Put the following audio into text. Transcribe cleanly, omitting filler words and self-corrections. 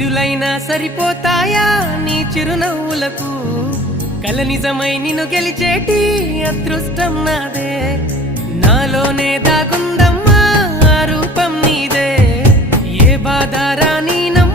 సిరులైనా సరిపోతాయా నీ చిరునవ్వులకు కల నిజమై నిన్ను గెలిచేటి అదృష్టం నాదే నాలోనే దాగుందమ్మా ఆ రూపం నీదే ఏ బాధ రాని